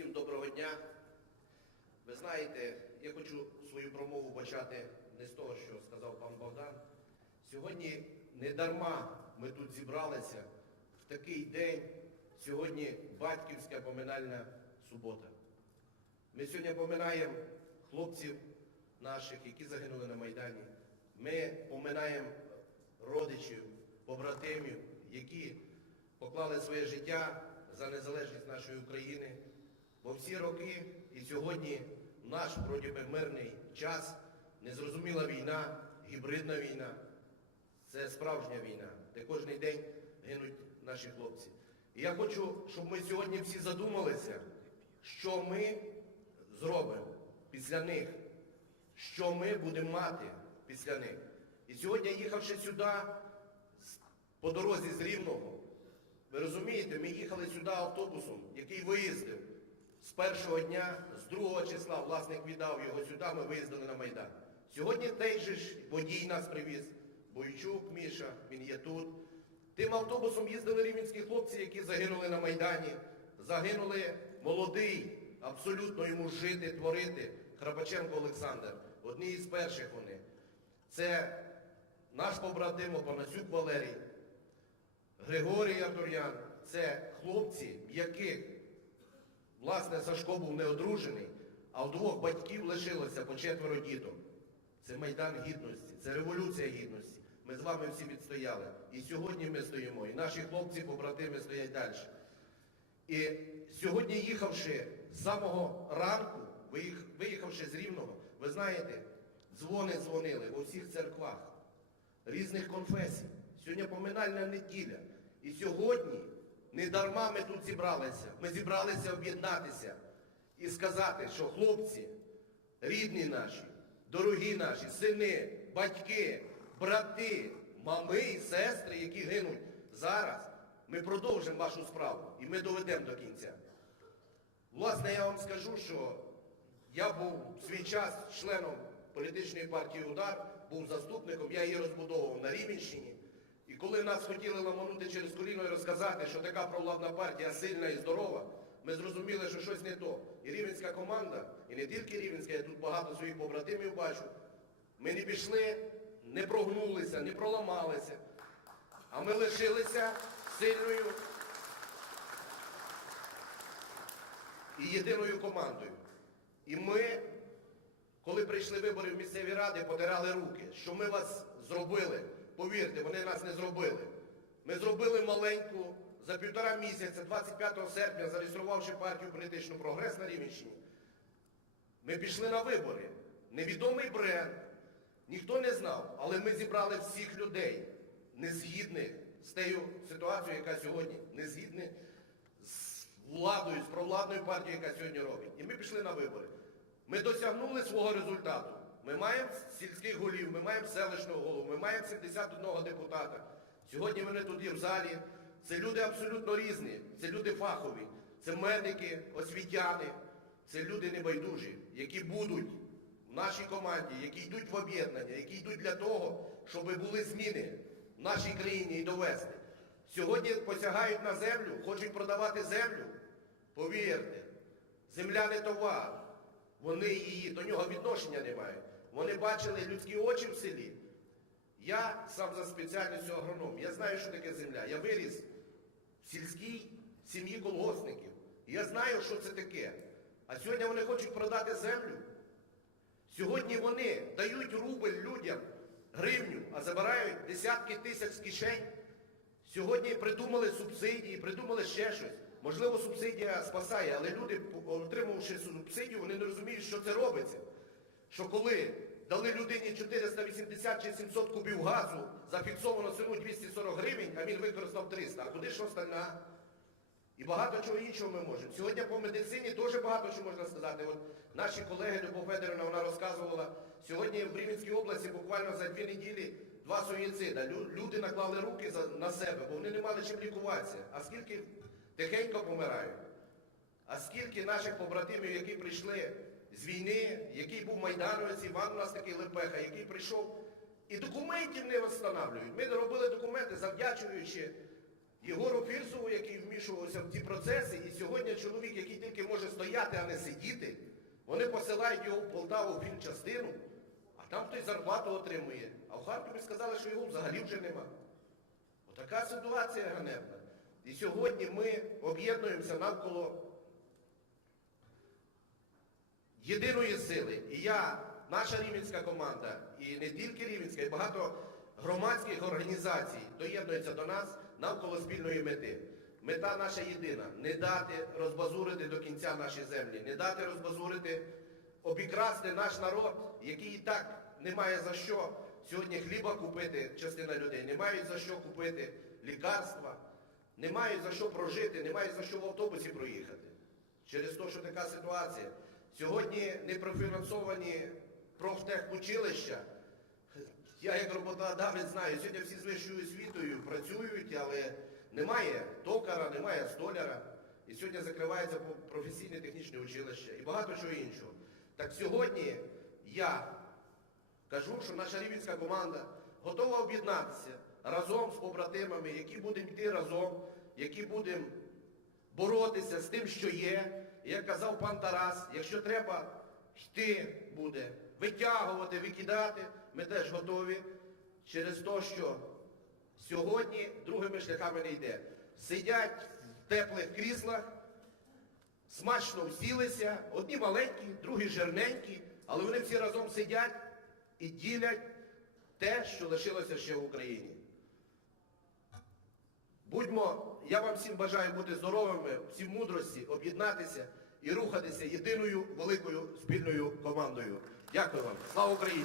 Всім доброго дня. Ви знаєте, я хочу свою промову почати не з того, що сказав пан Богдан. Сьогодні не дарма ми тут зібралися в такий день. Сьогодні батьківська поминальна субота. Ми сьогодні поминаємо хлопців наших, які загинули на Майдані. Ми поминаємо родичів, побратимів, які поклали своє життя за незалежність нашої України. Бо всі роки і сьогодні наш вроді би мирний час, незрозуміла війна, гібридна війна. Це справжня війна, де кожен день гинуть наші хлопці. І я хочу, щоб ми сьогодні всі задумалися, що ми зробимо після них, що ми будемо мати після них. І сьогодні, їхавши сюди, по дорозі з Рівного, ви розумієте, ми їхали сюди автобусом, який виїздив з першого дня, з другого числа, власник віддав його сюди, ми виїздили на Майдан. Сьогодні той же ж водій нас привіз, Бойчук Міша, він є тут. Тим автобусом їздили рівненські хлопці, які загинули на Майдані. Загинули молодий, абсолютно йому жити, творити. Храпаченко Олександр. Одні із перших вони. Це наш побратим Опанасюк Валерій, Григорій Артур'ян. Це хлопці, яких, власне, Сашко був неодружений, а у двох батьків лишилося по четверо діток. Це Майдан Гідності, це Революція Гідності. Ми з вами всі відстояли. І сьогодні ми стоїмо, і наші хлопці, побратими стоять далі. І сьогодні, їхавши з самого ранку, виїхавши з Рівного, ви знаєте, дзвони дзвонили у всіх церквах різних конфесій. Сьогодні поминальна неділя. І сьогодні не дарма ми тут зібралися. Ми зібралися об'єднатися і сказати, що хлопці, рідні наші, дорогі наші, сини, батьки, брати, мами і сестри, які гинуть зараз, ми продовжимо вашу справу і ми доведемо до кінця. Власне, я вам скажу, що я був в свій час членом політичної партії Удар, був заступником, я її розбудовував на Рівенщині. Коли нас хотіли ламанути через коліно і розказати, що така провладна партія сильна і здорова, ми зрозуміли, що щось не то. І рівенська команда, і не тільки рівенська, я тут багато своїх побратимів бачу. Ми не пішли, не прогнулися, не проламалися, а ми лишилися сильною і єдиною командою. І ми, коли прийшли вибори в місцеві ради, потирали руки, що ми вас зробили. Повірте, вони нас не зробили. Ми зробили маленьку за півтора місяця, 25 серпня, зареєструвавши партію політичну прогрес на Рівенщині. Ми пішли на вибори. Невідомий бренд, ніхто не знав, але ми зібрали всіх людей, незгідних з тією ситуацією, яка сьогодні незгідних з владою, з провладною партією, яка сьогодні робить. І ми пішли на вибори. Ми досягнули свого результату. Ми маємо сільських голів, ми маємо селищного голову, ми маємо 71 депутата. Сьогодні вони тут є в залі. Це люди абсолютно різні, це люди фахові, це медики, освітяни, це люди небайдужі, які будуть в нашій команді, які йдуть в об'єднання, які йдуть для того, щоб були зміни в нашій країні і довести. Сьогодні посягають на землю, хочуть продавати землю. Повірте, земля не товар. Вони її до нього відношення не мають. Вони бачили людські очі в селі. Я сам за спеціальністю агроном. Я знаю, що таке земля. Я виріс в сільській сім'ї колгоспників. Я знаю, що це таке. А сьогодні вони хочуть продати землю. Сьогодні вони дають рубль людям, гривню, а забирають десятки тисяч з кишень. Сьогодні придумали субсидії, придумали ще щось. Можливо, субсидія спасає, але люди, отримавши субсидію, вони не розуміють, що це робиться. Що коли дали людині 480 чи 700 кубів газу, зафіксовано ціну 240 гривень, а він використав 300. А куди ж остальна? І багато чого іншого ми можемо. Сьогодні по медицині теж багато чого можна сказати. От наші колеги Любов Федорівна вона розказувала, сьогодні в Рівненській області буквально за дві неділі два суїцида. Люди наклали руки на себе, бо вони не мали чим лікуватися. А скільки тихенько помирають? А скільки наших побратимів, які прийшли з війни, який був майдановець, Іван у нас такий Лепеха, який прийшов, і документів не встановлюють. Ми робили документи, завдячуючи Єгору Фірсову, який вмішувався в ті процеси, і сьогодні чоловік, який тільки може стояти. а не сидіти. Вони посилають його в Полтаву в фільчастину, а там хтось зарплату отримує. А в Харкові сказали, що його взагалі вже нема. Отака ситуація ганебна. І сьогодні ми об'єднуємося навколо єдиної сили. І я, наша рівенська команда, і не тільки рівенська, і багато громадських організацій доєднуються до нас навколо спільної мети. Мета наша єдина не дати розбазурити до кінця наші землі, не дати розбазурити, обікрасти наш народ, який і так не має за що сьогодні хліба купити, частина людей, не мають за що купити лікарства, не мають за що прожити, не мають за що в автобусі проїхати. Через те, що така ситуація. Сьогодні не профінансовані профтехучилища. Я як роботодавець знаю, сьогодні всі з вищою освітою працюють, але немає токара, немає столяра. І сьогодні закривається професійне технічне училище і багато чого іншого. Так сьогодні я кажу, що наша рівенська команда готова об'єднатися разом з побратимами, які будемо йти разом, які будемо боротися з тим, що є. Як казав пан Тарас, якщо треба йти буде, витягувати, викидати, ми теж готові через те, що сьогодні другими шляхами не йде. Сидять в теплих кріслах, смачно всілися, одні маленькі, другі жирненькі, але вони всі разом сидять і ділять те, що лишилося ще в Україні. Будьмо, я вам всім бажаю бути здоровими, всім мудрості, об'єднатися і рухатися єдиною великою спільною командою. Дякую вам. Слава Україні!